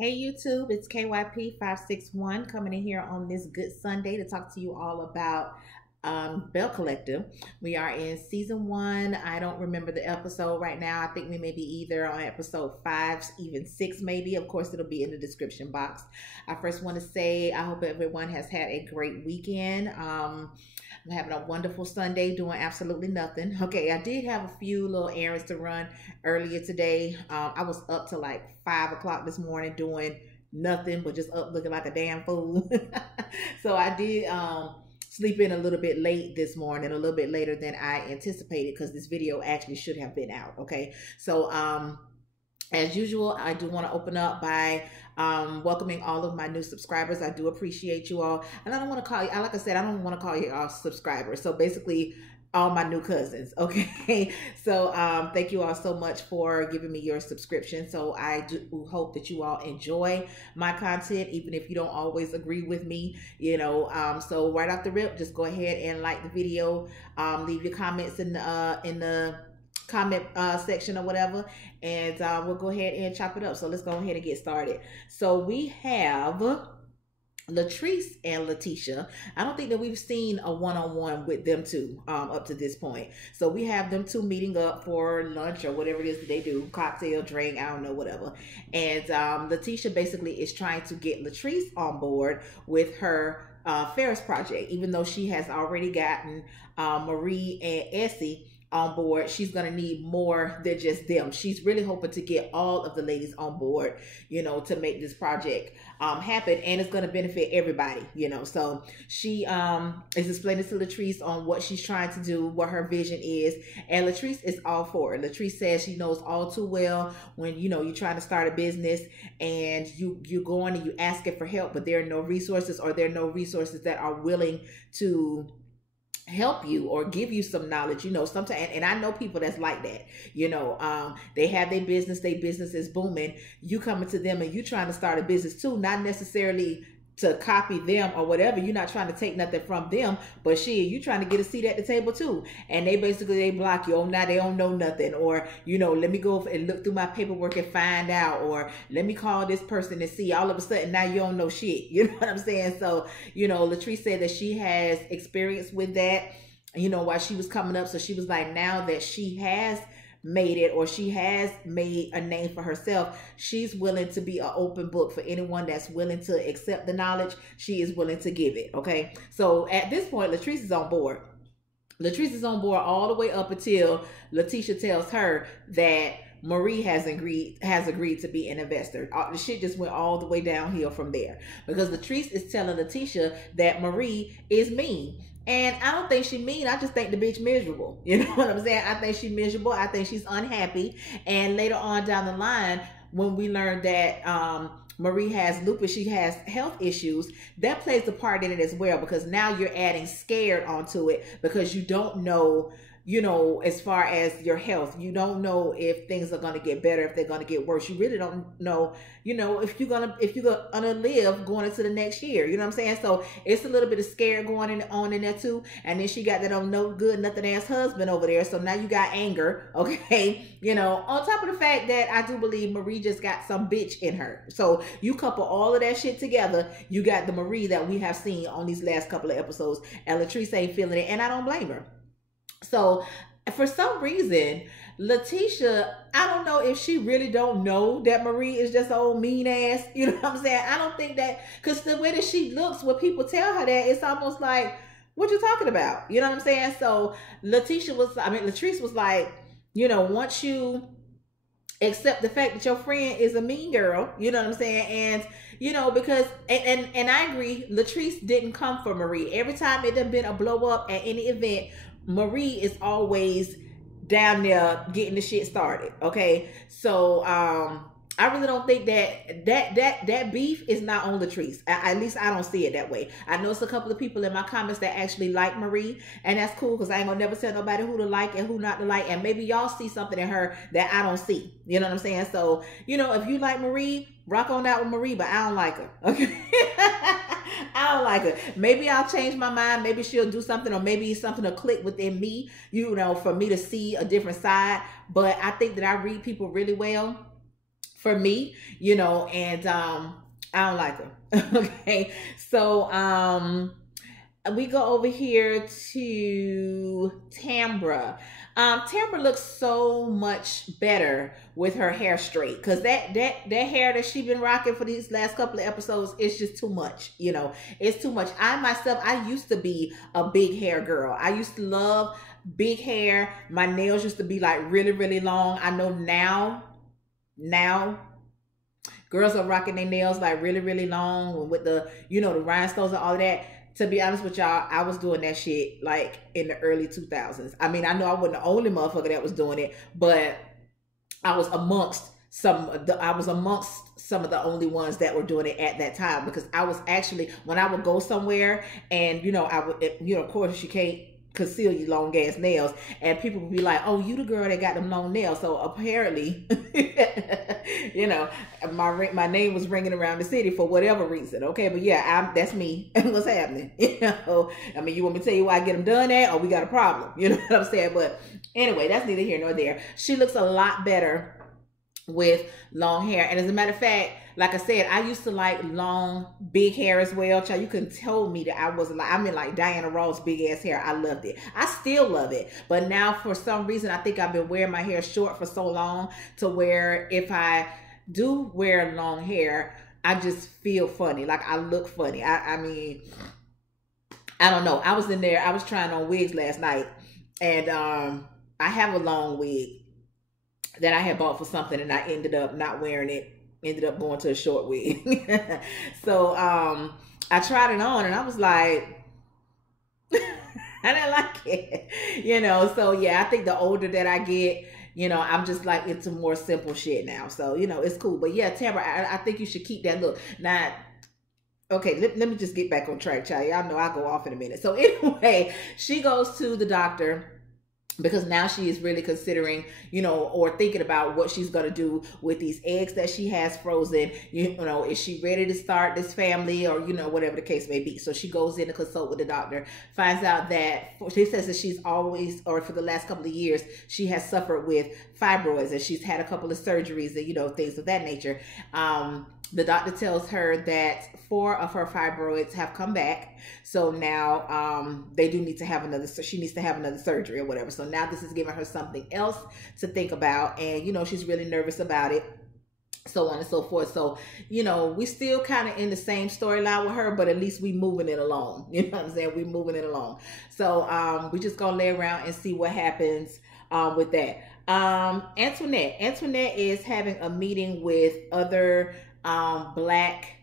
Hey YouTube, it's KYP561 coming in here on this good Sunday to talk to you all about Belle Collective. We are in season 1. I don't remember the episode right now. I think we may be either on episode 5, even 6 maybe. Of course, it'll be in the description box. I first want to say I hope everyone has had a great weekend. I'm having a wonderful Sunday doing absolutely nothing. Okay, I did have a few little errands to run earlier today. I was up to like 5 o'clock this morning doing nothing but just up looking like a damn fool. So I did sleep in a little bit late this morning, a little bit later than I anticipated because this video actually should have been out. Okay, so as usual, I do want to open up by welcoming all of my new subscribers. I do appreciate you all. And I don't want to call you, like I said, I don't want to call you all subscribers. So basically, all my new cousins, okay? So thank you all so much for giving me your subscription. So I do hope that you all enjoy my content, even if you don't always agree with me, you know. So right off the rip, just go ahead and like the video. Leave your comments in the comment section or whatever, and we'll go ahead and chop it up. So let's go ahead and get started. So we have Latrice and Letitia. I don't think that we've seen a one-on-one with them two up to this point. So we have them two meeting up for lunch or whatever it is that they do, cocktail, drink, I don't know, whatever. And Letitia basically is trying to get Latrice on board with her Ferris project, even though she has already gotten Marie and Essie on board. She's going to need more than just them. She's really hoping to get all of the ladies on board, you know, to make this project happen, and it's going to benefit everybody, you know. So she is explaining to Latrice on what she's trying to do, what her vision is, and Latrice is all for it. Latrice says she knows all too well when, you know, you're trying to start a business and you're going and you asking for help, but there are no resources, or there are no resources that are willing to help you or give you some knowledge, you know. Sometimes, and I know people that's like that, you know. They have their business is booming. You coming to them and you trying to start a business too, not necessarily to copy them or whatever. You're not trying to take nothing from them, but you trying to get a seat at the table too. And they block you. Oh, now they don't know nothing. Or, you know, let me go and look through my paperwork and find out. Or let me call this person and see. All of a sudden now you don't know shit. You know what I'm saying? So, you know, Latrice said that she has experience with that, you know, while she was coming up. So she was like, now that she has made it, or she has made a name for herself, she's willing to be an open book for anyone that's willing to accept the knowledge. She is willing to give it. Okay, so at this point, Latrice is on board. Latrice is on board all the way up until Letitia tells her that Marie has agreed to be an investor. The shit just went all the way downhill from there, because Latrice is telling Letitia that Marie is mean. And I don't think she mean. I just think the bitch miserable. You know what I'm saying? I think she's miserable. I think she's unhappy. And later on down the line, when we learn that Marie has lupus, she has health issues, that plays a part in it as well, because now you're adding scared onto it, because you don't know, you know, as far as your health, you don't know if things are going to get better, if they're going to get worse. You really don't know, you know, if you're gonna live going into the next year. You know what I'm saying? So it's a little bit of scare going on in there too. And then she got that no good nothing ass husband over there. So now you got anger, okay? You know, on top of the fact that I do believe Marie just got some bitch in her. So you couple all of that shit together, you got the Marie that we have seen on these last couple of episodes, and Latrice ain't feeling it, and I don't blame her. So for some reason, Letitia, I don't know if she really don't know that Marie is just an old mean ass. You know what I'm saying? I don't think that, because the way that she looks, when people tell her that, it's almost like, what you talking about? You know what I'm saying? So Latrice was like, you know, once you accept the fact that your friend is a mean girl, you know what I'm saying? And, you know, because, and I agree, Latrice didn't come for Marie. Every time it done been a blow up at any event, Marie is always down there getting the shit started. Okay, so I really don't think that beef is not on Latrice. At least I don't see it that way. I know it's a couple of people in my comments that actually like Marie, and that's cool, because I ain't gonna never tell nobody who to like and who not to like, and maybe y'all see something in her that I don't see. You know what I'm saying? So, you know, if you like Marie, rock on out with Marie, but I don't like her. Okay. I don't like her. Maybe I'll change my mind. Maybe she'll do something, or maybe something will click within me, you know, for me to see a different side. But I think that I read people really well. for me, and I don't like her. Okay. So we go over here to Tambra. Tambra looks so much better with her hair straight, because that hair that she been rocking for these last couple of episodes is just too much. It's too much. I used to be a big hair girl. I used to love big hair. My nails used to be like really, really long. I know now girls are rocking their nails like really, really long with the rhinestones and all of that. To be honest with y'all, I was doing that shit like in the early 2000s. I mean, I know I wasn't the only motherfucker that was doing it, but I was amongst some of the only ones that were doing it at that time, because I was actually, when I would go somewhere and, I would, of course you can't conceal your long ass nails, and people would be like, oh, you the girl that got them long nails. So apparently my name was ringing around the city for whatever reason. Okay, but yeah, that's me. What's happening? I mean, you want me to tell you why I get them done at, or we got a problem? You know what I'm saying? But anyway, that's neither here nor there. She looks a lot better with long hair, and as a matter of fact, like I said, I used to like long, big hair as well. Child, you couldn't tell me that I wasn't like Diana Ross big ass hair. I loved it. I still love it. But now for some reason, I think I've been wearing my hair short for so long to where if I do wear long hair, I just feel funny. Like I look funny. I mean, I don't know. I was in there. I was trying on wigs last night, and I have a long wig that I had bought for something, and I ended up not wearing it. Ended up going to a short wig. So I tried it on, and I was like, I didn't like it. So yeah, I think the older that I get, I'm just like into more simple shit now. So it's cool. But yeah, Tambra, I think you should keep that look. Now, okay, let me just get back on track, child. Y'all know I'll go off in a minute. So anyway, she goes to the doctor, because now she is really considering, or thinking about what she's going to do with these eggs that she has frozen. Is she ready to start this family, or, whatever the case may be. So she goes in to consult with the doctor, finds out that she says that she's always, or for the last couple of years, she has suffered with fibroids, and she's had a couple of surgeries and, things of that nature. The doctor tells her that 4 of her fibroids have come back. So now they do need to have she needs to have another surgery or whatever. So now this is giving her something else to think about. And, she's really nervous about it. So on and so forth. So, we still kind of in the same storyline with her, but at least we moving it along. You know what I'm saying? We moving it along. So we just going to lay around and see what happens with that. Antoinette is having a meeting with other Black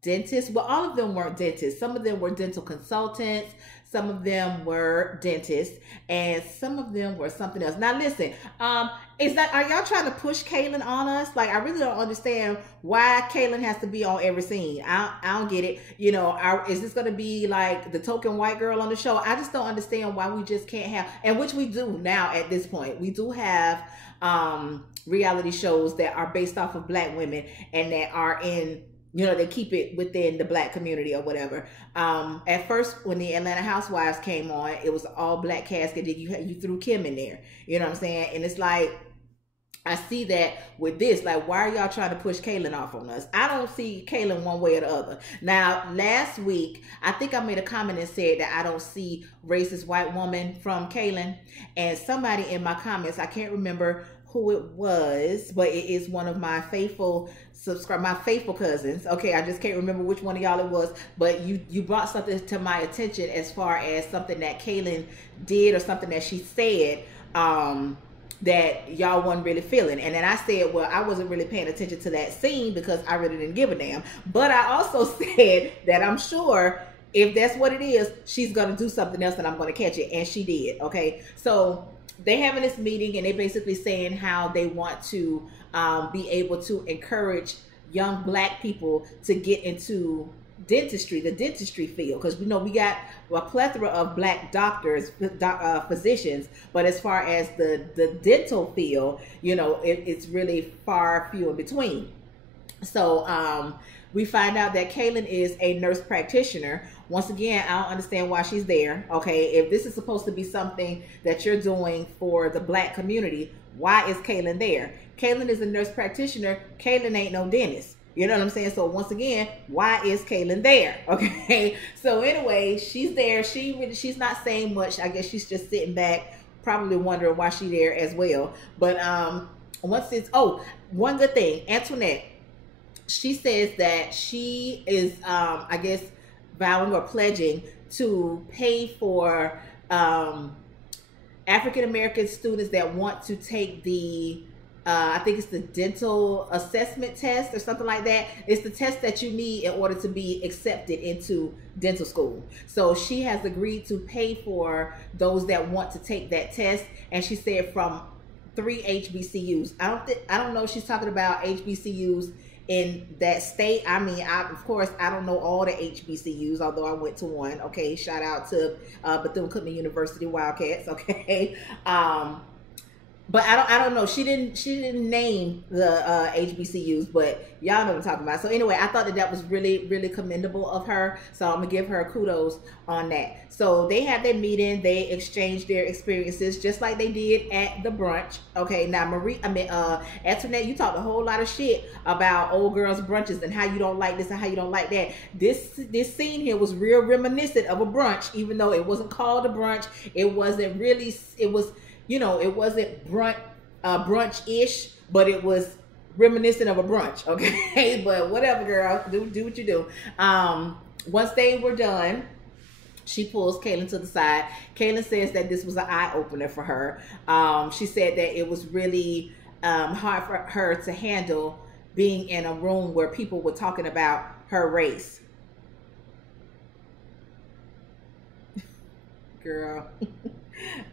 dentists. Well, all of them weren't dentists. Some of them were dental consultants. Some of them were dentists, and some of them were something else. Now, listen, are y'all trying to push Kaylin on us? Like, I really don't understand why Kaylin has to be on every scene. I don't get it. Is this going to be like the token white girl on the show? I just don't understand why we just can't have, and which we do now at this point. We do have reality shows that are based off of Black women and that are in, they keep it within the Black community or whatever. At first, when the Atlanta Housewives came on, it was all Black cast, and then you threw Kim in there. You know what I'm saying? And it's like, I see that with this. Like, why are y'all trying to push Kaylin off on us? I don't see Kaylin one way or the other. Now, last week, I think I made a comment and said that I don't see racist white woman from Kaylin. And somebody in my comments, I can't remember who it was, but it is one of my faithful cousins. Okay, I just can't remember which one of y'all it was, but you brought something to my attention as far as something that Kaylin did or something that she said that y'all wasn't really feeling. And then I said, well, I wasn't really paying attention to that scene because I really didn't give a damn. But I also said that I'm sure if that's what it is, she's gonna do something else and I'm gonna catch it, and she did. Okay, so they having this meeting, and they basically saying how they want to be able to encourage young Black people to get into dentistry, the dentistry field, because we know we got a plethora of Black doctors, physicians, but as far as the dental field, it's really far few in between. So we find out that Kaylin is a nurse practitioner. Once again, I don't understand why she's there. Okay, if this is supposed to be something that you're doing for the Black community, why is Kaylin there? Kaylin is a nurse practitioner. Kaylin ain't no dentist. You know what I'm saying? So once again, why is Kaylin there? Okay. So anyway, she's there. She's not saying much. I guess she's just sitting back, probably wondering why she's there as well. But one good thing, Antoinette, she says that she is I guess vowing or pledging to pay for African American students that want to take the I think it's the dental assessment test or something like that. It's the test that you need in order to be accepted into dental school. So she has agreed to pay for those that want to take that test. And she said from 3 HBCUs. I don't know if she's talking about HBCUs in that state. I mean, of course, I don't know all the HBCUs, although I went to one. Okay, shout out to Bethune-Cookman University Wildcats. Okay, but I don't know. She didn't name the HBCUs, but y'all know what I'm talking about. So anyway, I thought that was really, really commendable of her. So I'm gonna give her kudos on that. So they had their meeting. They exchanged their experiences just like they did at the brunch. Okay, now Antoinette, you talked a whole lot of shit about old girls brunches and how you don't like this and how you don't like that. This scene here was real reminiscent of a brunch, even though it wasn't called a brunch. It wasn't really. It was. You know, it wasn't brunch-ish, but it was reminiscent of a brunch, okay? But whatever, girl, do what you do. Once they were done, she pulls Kaylin to the side. Kaylin says that this was an eye-opener for her. She said that it was really hard for her to handle being in a room where people were talking about her race. Girl.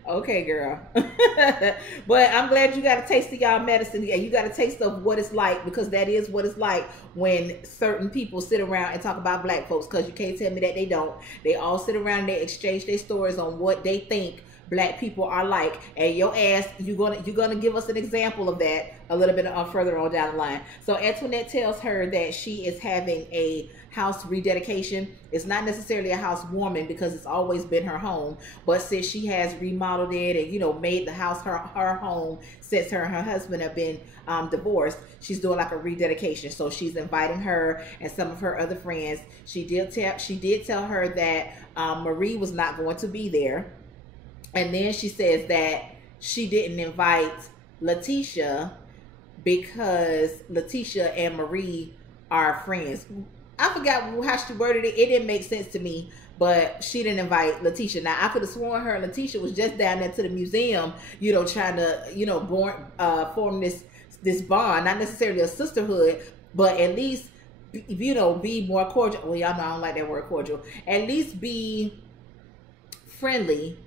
Okay, girl. But I'm glad you got a taste of y'all medicine. Yeah, you got a taste of what it's like, because that is what it's like when certain people sit around and talk about black folks, because you can't tell me that they don't. They all sit around and they exchange their stories on what they think black people are like, and your ass, you're gonna give us an example of that a little bit further on down the line. So Antoinette tells her that she is having a house rededication. It's not necessarily a housewarming because it's always been her home, but since she has remodeled it and made the house her home since her and her husband have been divorced, she's doing like a rededication. So she's inviting her and some of her other friends. She did tell her that Marie was not going to be there. And then she says that she didn't invite Letitia because Letitia and Marie are friends. I forgot how she worded it. It didn't make sense to me, but she didn't invite Letitia. Now, I could have sworn her and Letitia was just down there to the museum, trying to, form this bond, not necessarily a sisterhood, but at least, be more cordial. Well, y'all know I don't like that word cordial. At least be friendly.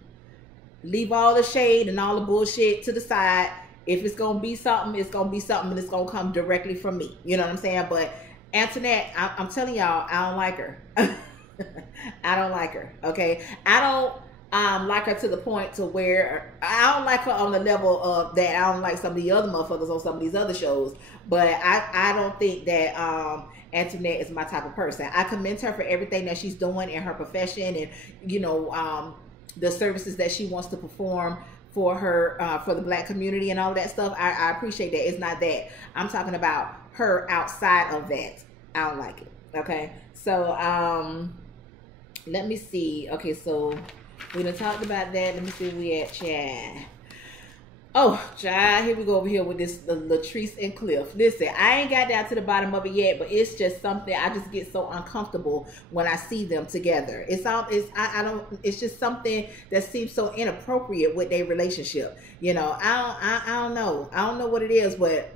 Leave all the shade and all the bullshit to the side. If it's going to be something, it's going to be something, and it's going to come directly from me. You know what I'm saying? But Antoinette, I'm telling y'all, I don't like her. I don't like her, okay? I don't like her to the point to where I don't like her on the level of that I don't like some of the other motherfuckers on some of these other shows. But I don't think that Antoinette is my type of person. I commend her for everything that she's doing in her profession and, the services that she wants to perform for her, for the black community and all that stuff. I appreciate that. It's not that. I'm talking about her outside of that. I don't like it. Okay. So, let me see. Okay. So we done talked about that. Let me see where we at, Chad. Oh, Chad, here we go over here with this Latrice and Cliff. Listen, I ain't got down to the bottom of it yet, but it's just something I just get so uncomfortable when I see them together. It's just something that seems so inappropriate with their relationship. I don't know. I don't know what it is, but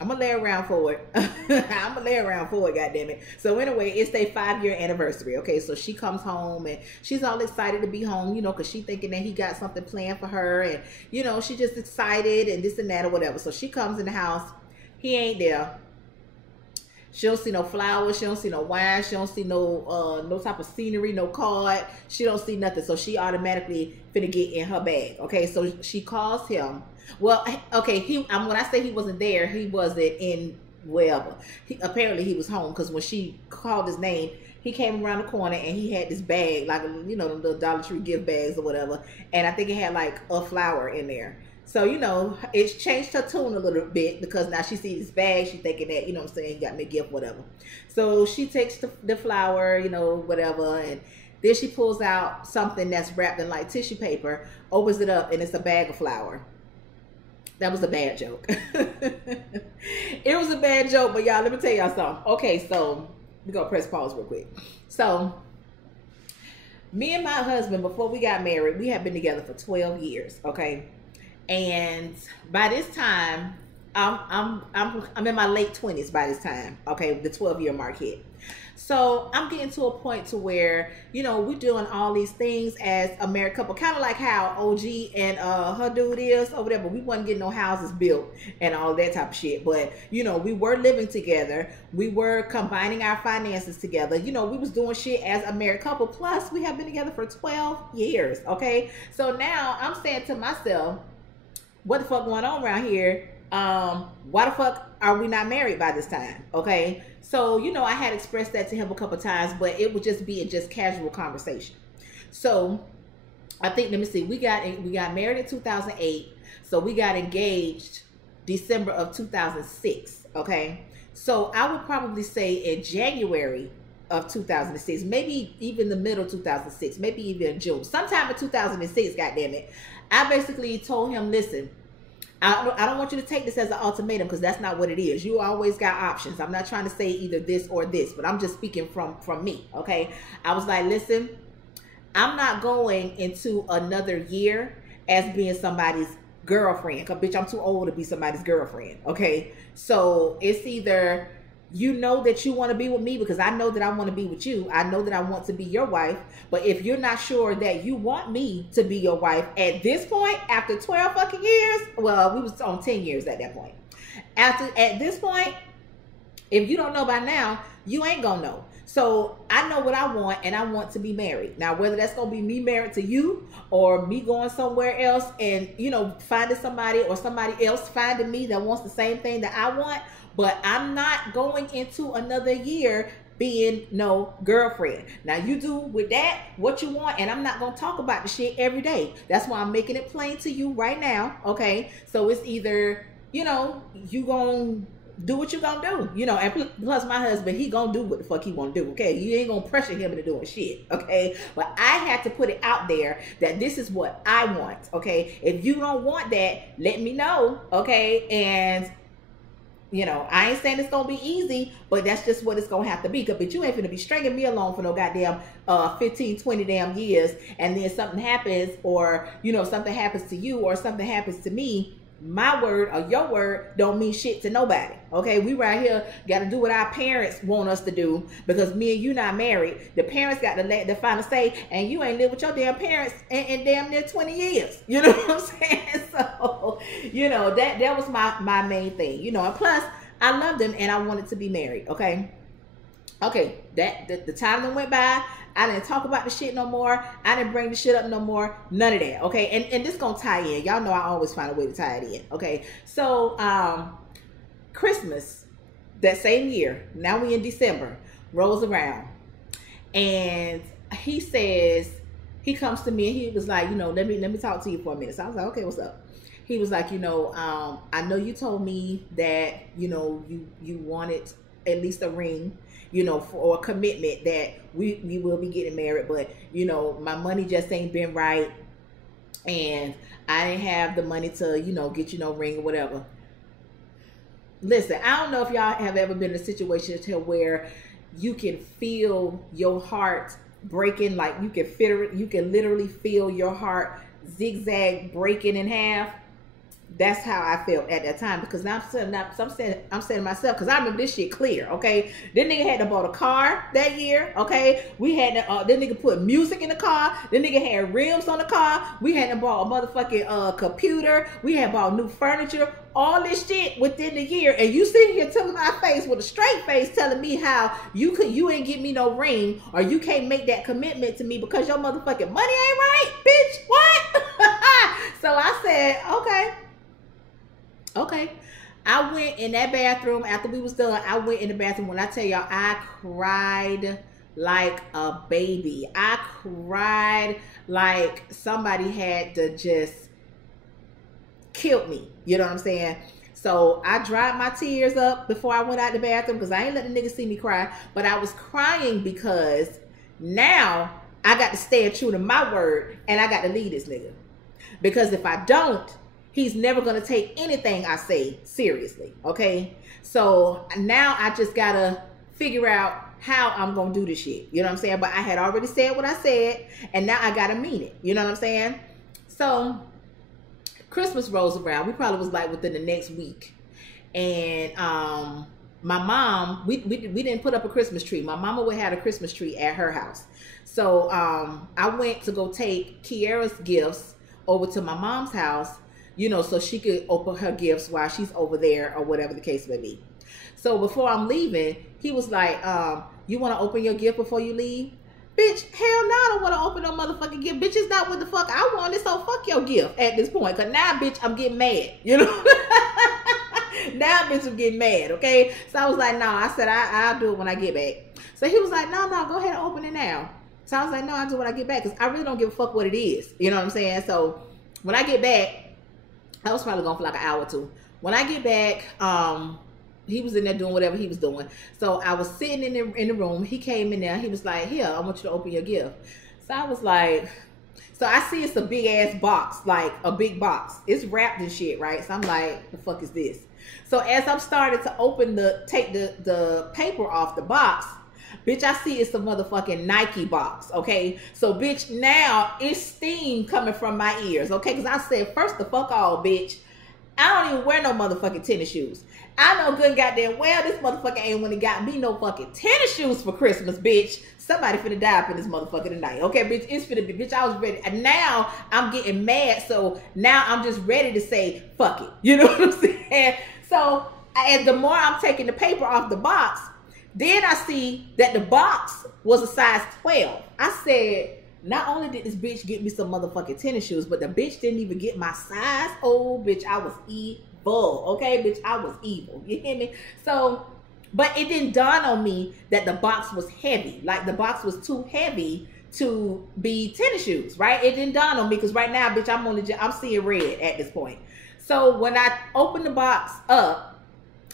I'm gonna lay around for it. I'm gonna lay around for it, goddammit. So anyway, it's their 5-year anniversary. Okay, so she comes home and she's all excited to be home, because she thinking that he got something planned for her, and she just excited and this and that or whatever. So she comes in the house, he ain't there. She don't see no flowers, she don't see no wine, she don't see no type of scenery, no card. She don't see nothing. So she automatically finna get in her bag. Okay, so she calls him. Well, okay, when I say he wasn't there, he wasn't in wherever. Apparently he was home, because when she called his name, he came around the corner and he had this bag, like, the little Dollar Tree gift bags or whatever. And I think it had like a flower in there. So, it's changed her tune a little bit because now she sees this bag. She thinking that, what I'm saying, you got me a gift, whatever. So she takes the flower, whatever. And then she pulls out something that's wrapped in like tissue paper, opens it up, and it's a bag of flour. That was a bad joke. It was a bad joke, but y'all, let me tell y'all something. Okay, so we're going to press pause real quick. So me and my husband, before we got married, we had been together for 12 years, okay? And by this time, I'm in my late 20s by this time, okay? The 12-year mark hit. So I'm getting to a point to where, we're doing all these things as a married couple, kind of like how OG and her dude is over there, but we wasn't getting no houses built and all that type of shit. But, we were living together. We were combining our finances together. We was doing shit as a married couple. Plus, we have been together for 12 years, okay? So now I'm saying to myself, what the fuck going on around here? Why the fuck are we not married by this time? Okay. So, I had expressed that to him a couple times, but it would just be in just casual conversation. So I think, let me see, we got married in 2008. So we got engaged December of 2006. Okay. So I would probably say in January of 2006, maybe even the middle of 2006, maybe even June, sometime in 2006, goddamn it. I basically told him, listen, I don't want you to take this as an ultimatum because that's not what it is. You always got options. I'm not trying to say either this or this, but I'm just speaking from me, okay? I was like, listen, I'm not going into another year as being somebody's girlfriend because, bitch, I'm too old to be somebody's girlfriend, okay? So it's either that you want to be with me because I know that I want to be with you. I know that I want to be your wife. But if you're not sure that you want me to be your wife at this point, after 12 fucking years, well, we was on 10 years at that point. At this point, if you don't know by now, you ain't gonna know. So I know what I want, and I want to be married. Now, whether that's gonna be me married to you or me going somewhere else and, finding somebody or somebody else finding me that wants the same thing that I want, but I'm not going into another year being no girlfriend. Now, you do with that what you want, and I'm not going to talk about the shit every day. That's why I'm making it plain to you right now, okay? So it's either, you going to do what you going to do, and plus my husband, he going to do what the fuck he want to do, okay? You ain't going to pressure him into doing shit, okay? But I had to put it out there that this is what I want, okay? If you don't want that, let me know, okay? And I ain't saying it's gonna be easy, but that's just what it's gonna have to be. But you ain't gonna be stringing me along for no goddamn 15, 20 damn years, and then something happens, or something happens to you, or something happens to me. My word or your word don't mean shit to nobody. Okay, we right here got to do what our parents want us to do because me and you not married. The parents got to let the final say, and you ain't lived with your damn parents in damn near 20 years. You know what I'm saying? So, that was my main thing. And plus I loved him and I wanted to be married. Okay, the time that went by. I didn't talk about the shit no more. I didn't bring the shit up no more. None of that. Okay. And this gonna tie in. Y'all know I always find a way to tie it in. Okay. So Christmas that same year, now we in December, rolls around. And he comes to me and he was like, let me talk to you for a minute. So I was like, okay, what's up? He was like, I know you told me that, you wanted at least a ring, for a commitment that we will be getting married, but my money just ain't been right, and I didn't have the money to get you no ring or whatever. Listen, I don't know if y'all have ever been in a situation to where you can feel your heart breaking, like you can literally feel your heart zigzag breaking in half. That's how I felt at that time, because now I'm saying to myself, because I remember this shit clear, okay? This nigga had to bought a car that year, okay? We had to, this nigga put music in the car. This nigga had rims on the car. We had to bought a motherfucking computer. We had bought new furniture. All this shit within the year, and you sitting here to my face with a straight face telling me how you ain't give me no ring, or you can't make that commitment to me because your motherfucking money ain't right, bitch. What? So I said, okay. I went in that bathroom after we was done. I went in the bathroom. When I tell y'all, I cried like a baby. I cried like somebody had to just killed me. You know what I'm saying? So I dried my tears up before I went out the bathroom because I ain't letting the nigga see me cry. But I was crying because now I got to stay true to my word and I got to leave this nigga. Because if I don't, he's never going to take anything I say seriously. Okay? So now I just got to figure out how I'm going to do this shit. You know what I'm saying? But I had already said what I said and now I got to mean it. You know what I'm saying? So Christmas rolls around. We probably was like within the next week. And my mom, we didn't put up a Christmas tree. My mama would have a Christmas tree at her house. So I went to go take Kiara's gifts over to my mom's house, you know, so she could open her gifts while she's over there or whatever the case may be. So before I'm leaving, he was like, you want to open your gift before you leave? Bitch, hell no, I don't want to open no motherfucking gift. Bitch, it's not what the fuck I wanted, so fuck your gift at this point. Because now, bitch, I'm getting mad, you know? Now, bitch, I'm getting mad, okay? So I was like, no, I said, I'll do it when I get back. So he was like, no, go ahead and open it now. So I was like, no, I'll do it when I get back because I really don't give a fuck what it is. You know what I'm saying? So when I get back, I was probably gone for like an hour or two. When I get back, he was in there doing whatever he was doing. So I was sitting in the room. He came in there. He was like, here, I want you to open your gift. So I was like, so I see it's a big ass box, like a big box. It's wrapped in shit, right? So I'm like, the fuck is this? So as I'm starting to take the paper off the box, bitch, I see it's a motherfucking Nike box, okay? So, bitch, now it's steam coming from my ears, okay? Because I said, first the fuck all, bitch, I don't even wear no motherfucking tennis shoes. I know good and goddamn well this motherfucker ain't when he got me no fucking tennis shoes for Christmas, bitch. Somebody finna die up in this motherfucker tonight. Okay, bitch, it's finna be, bitch, I was ready. And now I'm getting mad, so now I'm just ready to say, fuck it. You know what I'm saying? So, and the more I'm taking the paper off the box, then I see that the box was a size 12. I said, not only did this bitch get me some motherfucking tennis shoes, but the bitch didn't even get my size. Oh, bitch, I was evil. Okay, bitch, I was evil. You hear me? So, but it didn't dawn on me that the box was heavy. Like, the box was too heavy to be tennis shoes, right? It didn't dawn on me because right now, bitch, I'm seeing red at this point. So, when I opened the box up,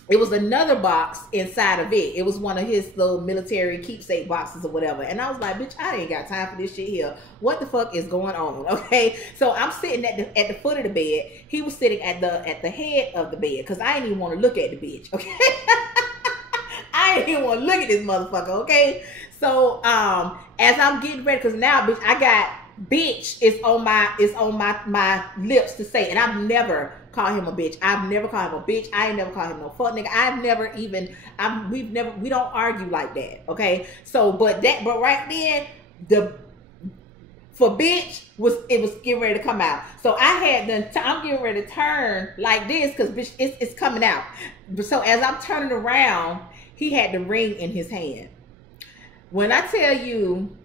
it was another box inside of it. It was one of his little military keepsake boxes or whatever. And I was like, bitch, I ain't got time for this shit here. What the fuck is going on? Okay. So I'm sitting at the foot of the bed. He was sitting at the head of the bed because I didn't even want to look at the bitch. Okay. I didn't even want to look at this motherfucker. Okay. So as I'm getting ready, because now, bitch, I got bitch is on my lips to say, and I've never call him a bitch. I've never called him a bitch. I ain't never called him no fuck nigga. We don't argue like that. Okay. So, but right then, for bitch was getting ready to come out. So I had I'm getting ready to turn like this because bitch, it's coming out. So as I'm turning around, he had the ring in his hand. When I tell you,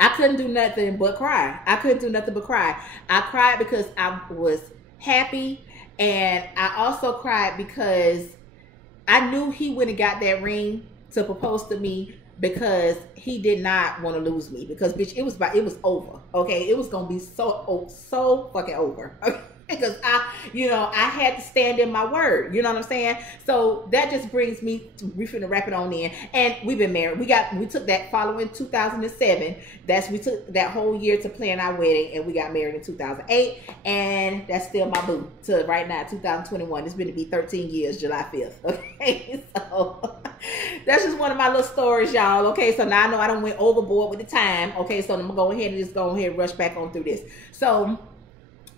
I couldn't do nothing but cry. I couldn't do nothing but cry. I cried because I was happy, and I also cried because I knew he wouldn't have got that ring to propose to me because he did not want to lose me. Because bitch, it was over. Okay, it was gonna be so fucking over. Okay? Because I had to stand in my word. You know what I'm saying? So that just brings me to, we finna wrap it on in. And we've been married. We took that following 2007. We took that whole year to plan our wedding, and we got married in 2008. And that's still my boo to right now, 2021. It's been to be 13 years, July 5th. Okay, so that's just one of my little stories, y'all. Okay, so now I know I don't went overboard with the time. Okay, so I'm gonna go ahead and rush back on through this. So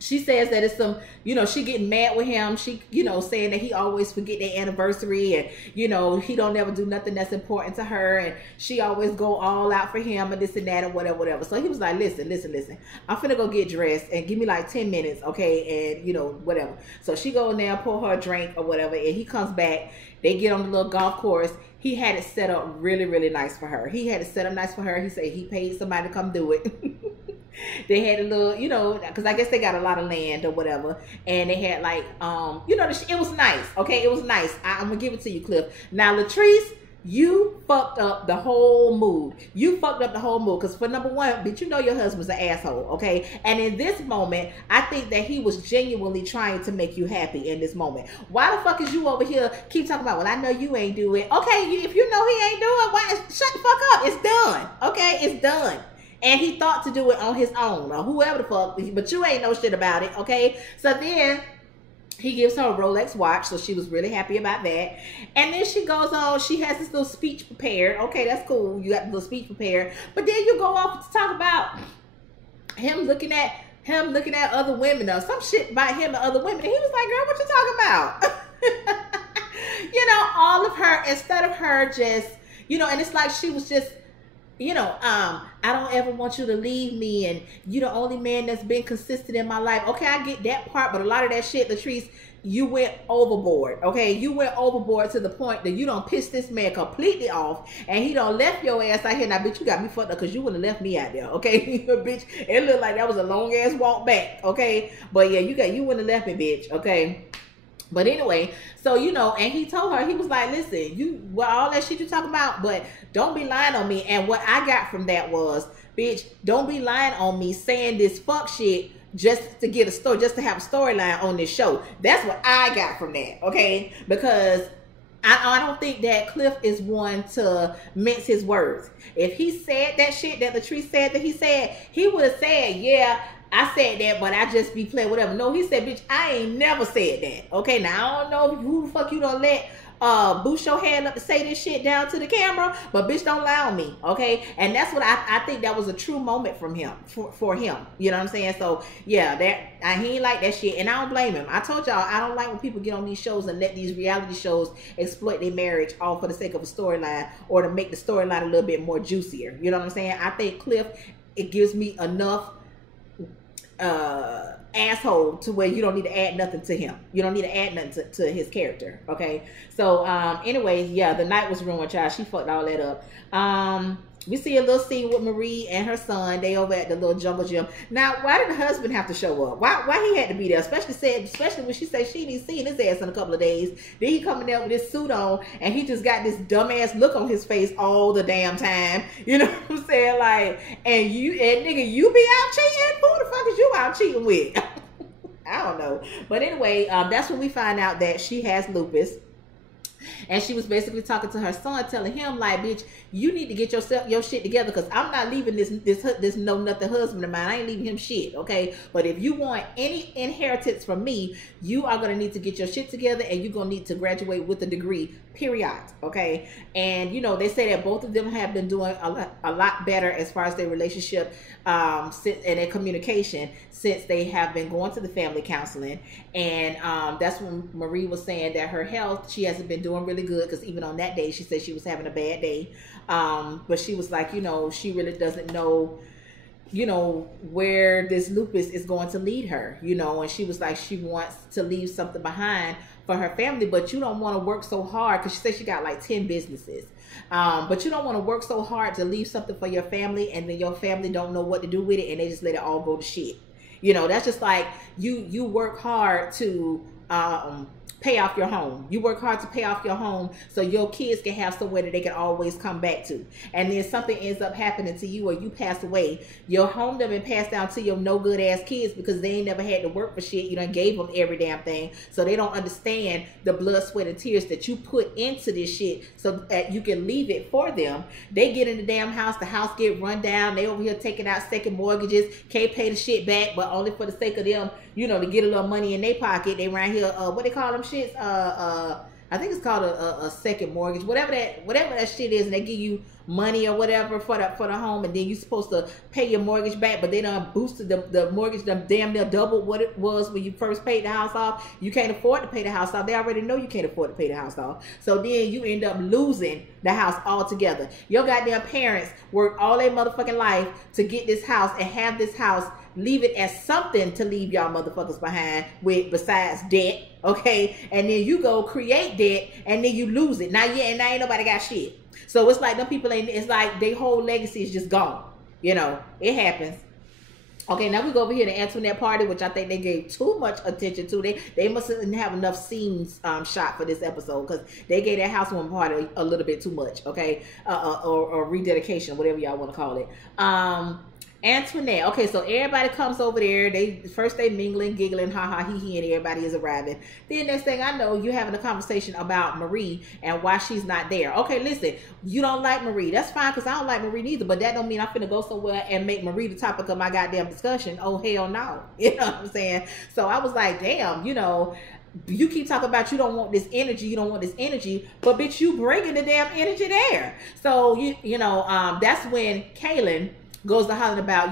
she says that it's some, she getting mad with him. She, saying that he always forget their anniversary, and, he don't never do nothing that's important to her, and she always go all out for him and this and that and whatever. So he was like, listen. I'm finna go get dressed and give me like 10 minutes, okay? And, whatever. So she go in there, pour her a drink or whatever, and he comes back. They get on the little golf course. He had it set up really, really nice for her. He had it set up nice for her. He said he paid somebody to come do it. They had a little, because I guess they got a lot of land or whatever. And they had like, it was nice. Okay, it was nice. I'm going to give it to you, Cliff. Now, Latrice, you fucked up the whole mood. You fucked up the whole mood. Because for number one, bitch, you know your husband's an asshole, okay? And in this moment, I think that he was genuinely trying to make you happy in this moment. Why the fuck is you over here keep talking about, well, I know you ain't do it. Okay, if you know he ain't do it, why? Shut the fuck up. It's done, okay? It's done. And he thought to do it on his own, or whoever the fuck, but you ain't know shit about it, okay? So then he gives her a Rolex watch, so she was really happy about that. And then she goes on, she has this little speech prepared. Okay, that's cool. You got the little speech prepared. But then you go off to talk about him looking at other women or some shit about him and other women. And he was like, girl, what you talking about? You know, all of her, instead of her just, you know, and it's like she was just, you know, I don't ever want you to leave me, and you the only man that's been consistent in my life. Okay, I get that part, but a lot of that shit, Latrice, you went overboard, okay? You went overboard to the point that you don't piss this man completely off, and he don't left your ass out here. Now, bitch, you got me fucked up because you wouldn't have left me out there, okay? Bitch, it looked like that was a long-ass walk back, okay? But yeah, you wouldn't have left me, bitch, okay? But anyway, so, you know, and he told her, he was like, listen, all that shit you talking about, but don't be lying on me. And what I got from that was, bitch, don't be lying on me saying this fuck shit just to get a story, just to have a storyline on this show. That's what I got from that, okay? Because I don't think that Cliff is one to mince his words. If he said that shit that Latrice said that he said, he would have said, yeah, I said that, but I just be playing whatever. No, he said, bitch, I ain't never said that. Okay, now I don't know who the fuck you don't let boost your hand up to say this shit down to the camera, but bitch, don't lie on me, okay? And that's what I think that was a true moment from him, for him. You know what I'm saying? So yeah, he ain't like that shit, and I don't blame him. I told y'all, I don't like when people get on these shows and let these reality shows exploit their marriage all for the sake of a storyline, or to make the storyline a little bit more juicier. You know what I'm saying? I think Cliff, it gives me enough asshole to where you don't need to add nothing to him. You don't need to add nothing to his character, okay? So anyways, yeah, the night was ruined, child. She fucked all that up. We see a little scene with Marie and her son. They over at the little jungle gym. Now, why did the husband have to show up? Why he had to be there? Especially when she said she ain't seen his ass in a couple of days. Then he coming there with his suit on, and he just got this dumbass look on his face all the damn time. You know what I'm saying? Like, and nigga, you be out cheating? Who the fuck is you out cheating with? I don't know. But anyway, that's when we find out that she has lupus. And she was basically talking to her son, telling him, like, bitch, you need to get your shit together, because I'm not leaving this no nothing husband of mine. I ain't leaving him shit, okay? But if you want any inheritance from me, you are going to need to get your shit together, and you're going to need to graduate with a degree, period, okay? And, you know, they say that both of them have been doing a lot better as far as their relationship and their communication since they have been going to the family counseling. And that's when Marie was saying that her health, she hasn't been doing really good, because even on that day, she said she was having a bad day. But she was like, you know, she really doesn't know, you know, where this lupus is going to lead her, you know, and she was like, she wants to leave something behind for her family, but you don't want to work so hard, because she said she got like 10 businesses. But you don't want to work so hard to leave something for your family, and then your family don't know what to do with it, and they just let it all go to shit. You know, that's just like you work hard to pay off your home. You work hard to pay off your home so your kids can have somewhere that they can always come back to. And then something ends up happening to you, or you pass away. Your home done been passed down to your no good ass kids, because they ain't never had to work for shit. You done gave them every damn thing. So they don't understand the blood, sweat, and tears that you put into this shit so that you can leave it for them. They get in the damn house, the house get run down. They over here taking out second mortgages, can't pay the shit back, but only for the sake of them, you know, to get a little money in their pocket. They right here, what they call them shits? I think it's called a second mortgage, whatever that shit is, and they give you money or whatever for the home, and then you're supposed to pay your mortgage back, but they done boosted the mortgage, done damn near doubled what it was when you first paid the house off. You can't afford to pay the house off. They already know you can't afford to pay the house off. So then you end up losing the house altogether. Your goddamn parents worked all their motherfucking life to get this house and have this house, leave it as something to leave y'all motherfuckers behind with besides debt, okay? And then you go create debt, and then you lose it. Now ain't nobody got shit. So it's like them people ain't, it's like their whole legacy is just gone. You know, it happens. Okay, now we go over here to Antoinette party, which I think they gave too much attention to. They must not have enough scenes shot for this episode because they gave that housewarming party a little bit too much. Okay, or rededication, whatever y'all want to call it. Antoinette. Okay, so everybody comes over there. They mingling, giggling, ha ha, hee hee, and everybody is arriving. Then next thing I know, you're having a conversation about Marie and why she's not there. Okay, listen, you don't like Marie. That's fine because I don't like Marie neither. But that don't mean I'm finna go somewhere and make Marie the topic of my goddamn discussion. Oh hell no. You know what I'm saying? So I was like, damn, you keep talking about you don't want this energy, but bitch, you bringing the damn energy there. So that's when Kaylin goes to hollering about,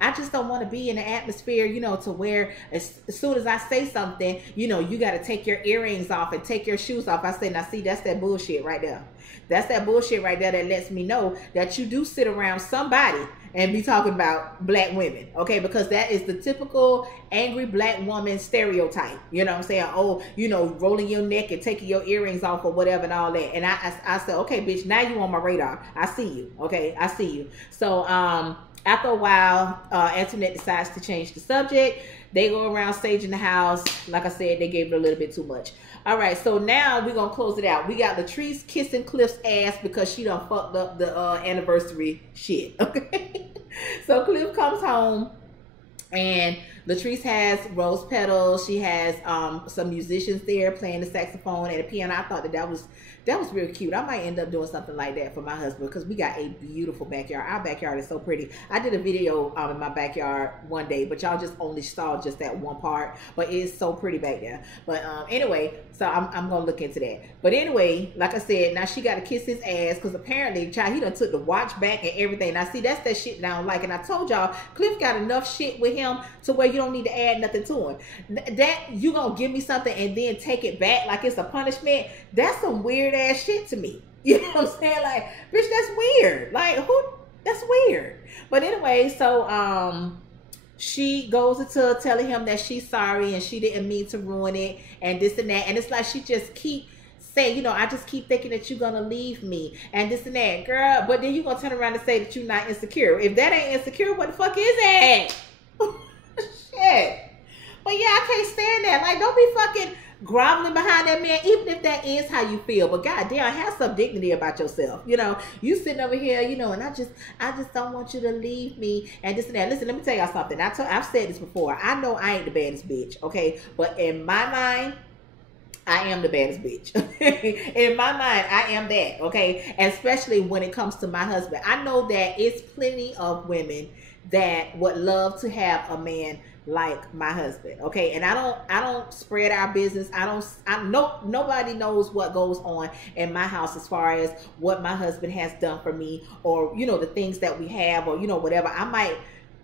I just don't want to be in the atmosphere, to where as soon as I say something, you got to take your earrings off and take your shoes off. I say, now see, that's that bullshit right there. That's that bullshit right there that lets me know that you do sit around somebody and be talking about black women, okay? Because that is the typical angry black woman stereotype. You know what I'm saying? Oh, rolling your neck and taking your earrings off or whatever and all that. And I said, okay, bitch, now you on my radar. I see you, okay? I see you. So after a while, Antoinette decides to change the subject. They go around staging the house. Like I said, they gave it a little bit too much. All right, so now we're going to close it out. We got Latrice kissing Cliff's ass because she done fucked up the anniversary shit, okay? So Cliff comes home and Latrice has rose petals. She has some musicians there playing the saxophone and the piano. I thought that was really cute. I might end up doing something like that for my husband because we got a beautiful backyard. Our backyard is so pretty. I did a video in my backyard one day, but y'all just only saw just that one part. But it's so pretty back there. But anyway, so I'm going to look into that. But anyway, like I said, now she got to kiss his ass because apparently, child, he done took the watch back and everything. Now, see, that's that shit that I don't like. And I told y'all, Cliff got enough shit with him to where you don't need to add nothing to him. That you going to give me something and then take it back like it's a punishment, that's some weird ass shit to me. You know what I'm saying? Like, bitch, that's weird. Like, that's weird. But anyway, so she goes into telling him that she's sorry and she didn't mean to ruin it and this and that. And it's like she just keep saying, I just keep thinking that you're gonna leave me and this and that, girl. But then you gonna turn around and say that you're not insecure. If that ain't insecure, what the fuck is that? Shit. But yeah, I can't stand that. Like, don't be fucking groveling behind that man, even if that is how you feel. But goddamn, have some dignity about yourself. You sitting over here, and I just don't want you to leave me and this and that. Listen, let me tell y'all something. I've said this before. I know I ain't the baddest bitch, okay? But in my mind, I am the baddest bitch. In my mind, I am that, okay? And especially when it comes to my husband. I know that it's plenty of women that would love to have a man like my husband, okay? And I don't spread our business. Nobody knows what goes on in my house as far as what my husband has done for me, or the things that we have, or whatever. I might,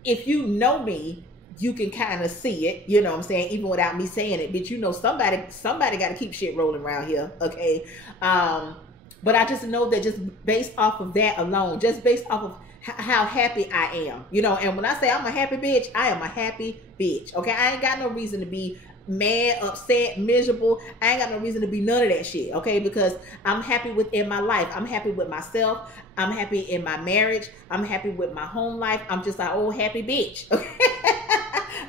if you know me, you can kind of see it, you know what I'm saying, even without me saying it. But somebody got to keep shit rolling around here, okay? But I just know that just based off of that alone, just based off of how happy I am, and when I say I'm a happy bitch, I am a happy bitch, okay? I ain't got no reason to be mad, upset, miserable. I ain't got no reason to be none of that shit, okay? Because I'm happy within my life. I'm happy with myself. I'm happy in my marriage. I'm happy with my home life. I'm just an old happy bitch, okay?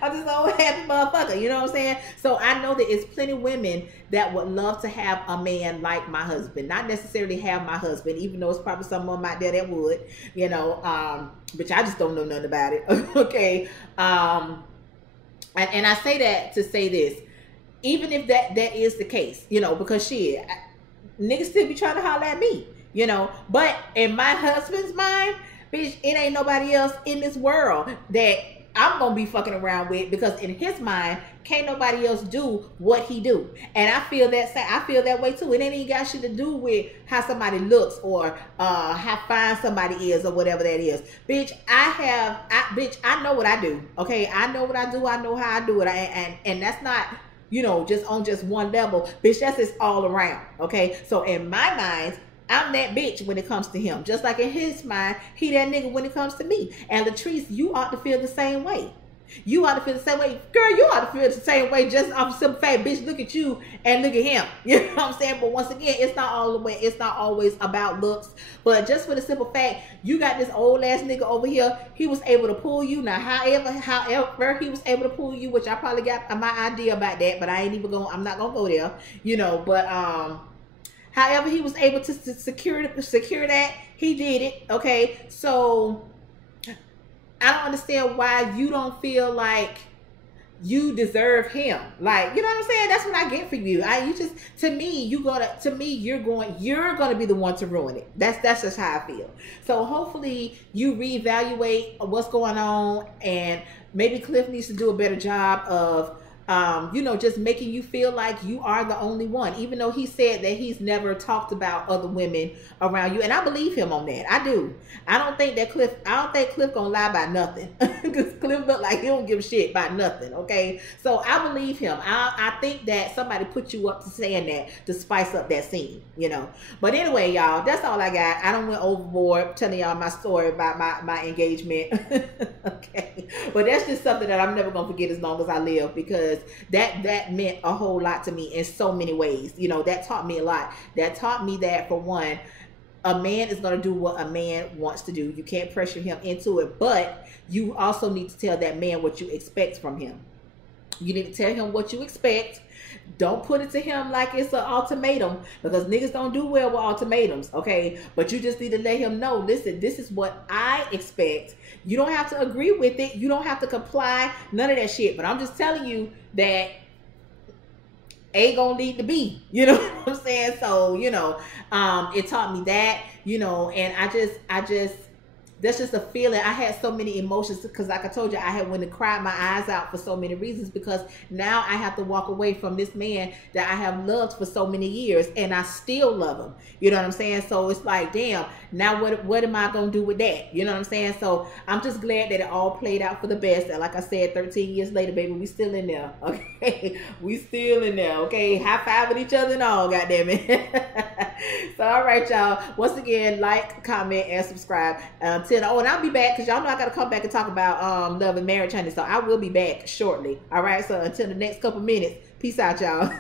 I'm just an old happy motherfucker, you know what I'm saying? So I know that it's plenty of women that would love to have a man like my husband. Not necessarily have my husband, even though it's probably someone out there that would, which I just don't know nothing about it, okay? And I say that to say this, even if that is the case, because shit, niggas still be trying to holler at me, but in my husband's mind, bitch, it ain't nobody else in this world that I'm gonna be fucking around with, because in his mind, can't nobody else do what he do. And I feel that way too. It ain't even got shit to do with how somebody looks or how fine somebody is or whatever that is. Bitch, I know what I do. Okay, I know what I do. I know how I do it. And that's not, just on just one level. Bitch, that's just all around. Okay, so in my mind, I'm that bitch when it comes to him. Just like in his mind, he that nigga when it comes to me. And Latrice, you ought to feel the same way. You ought to feel the same way. Girl, you ought to feel the same way just off some fat bitch look at you and look at him. You know what I'm saying? But once again, it's not always about looks. But just for the simple fact, you got this old ass nigga over here. He was able to pull you. Now, however he was able to pull you, which I probably got my idea about that, but I'm not gonna go there, you know, but however he was able to secure that, he did it. Okay. So I don't understand why you don't feel like you deserve him. Like, you know what I'm saying? That's what I get for you. You're gonna be the one to ruin it. That's just how I feel. So hopefully you reevaluate what's going on, and maybe Cliff needs to do a better job of just making you feel like you are the only one, even though he said that he's never talked about other women around you. And I believe him on that. I do. I don't think Cliff gonna lie about nothing, because Cliff look like he don't give a shit about nothing. Okay. So I believe him. I think that somebody put you up to saying that to spice up that scene, but anyway, y'all, that's all I got. I don't went overboard telling y'all my story about my engagement. Okay. But that's just something that I'm never gonna forget as long as I live, because that meant a whole lot to me in so many ways. That taught me a lot. That taught me that, for one, a man is going to do what a man wants to do. You can't pressure him into it, but you also need to tell that man what you expect from him. You need to tell him what you expect. Don't put it to him like it's an ultimatum, because niggas don't do well with ultimatums, okay? But you just need to let him know, listen, this is what I expect. You don't have to agree with it. You don't have to comply. None of that shit. But I'm just telling you that A gonna lead to B. You know what I'm saying? So, it taught me that, and I just that's just a feeling. I had so many emotions, because like I told you, I had went and cried my eyes out for so many reasons, because now I have to walk away from this man that I have loved for so many years, and I still love him. You know what I'm saying? So it's like, damn, now what am I going to do with that? You know what I'm saying? So I'm just glad that it all played out for the best. And like I said, 13 years later, baby, we still in there. Okay. We still in there. Okay. High fiving each other and all, goddamn it. So, all right, y'all. Once again, like, comment, and subscribe. And I'll be back, because y'all know I got to come back and talk about love and marriage, honey. So I will be back shortly. All right. So until the next couple minutes, peace out, y'all.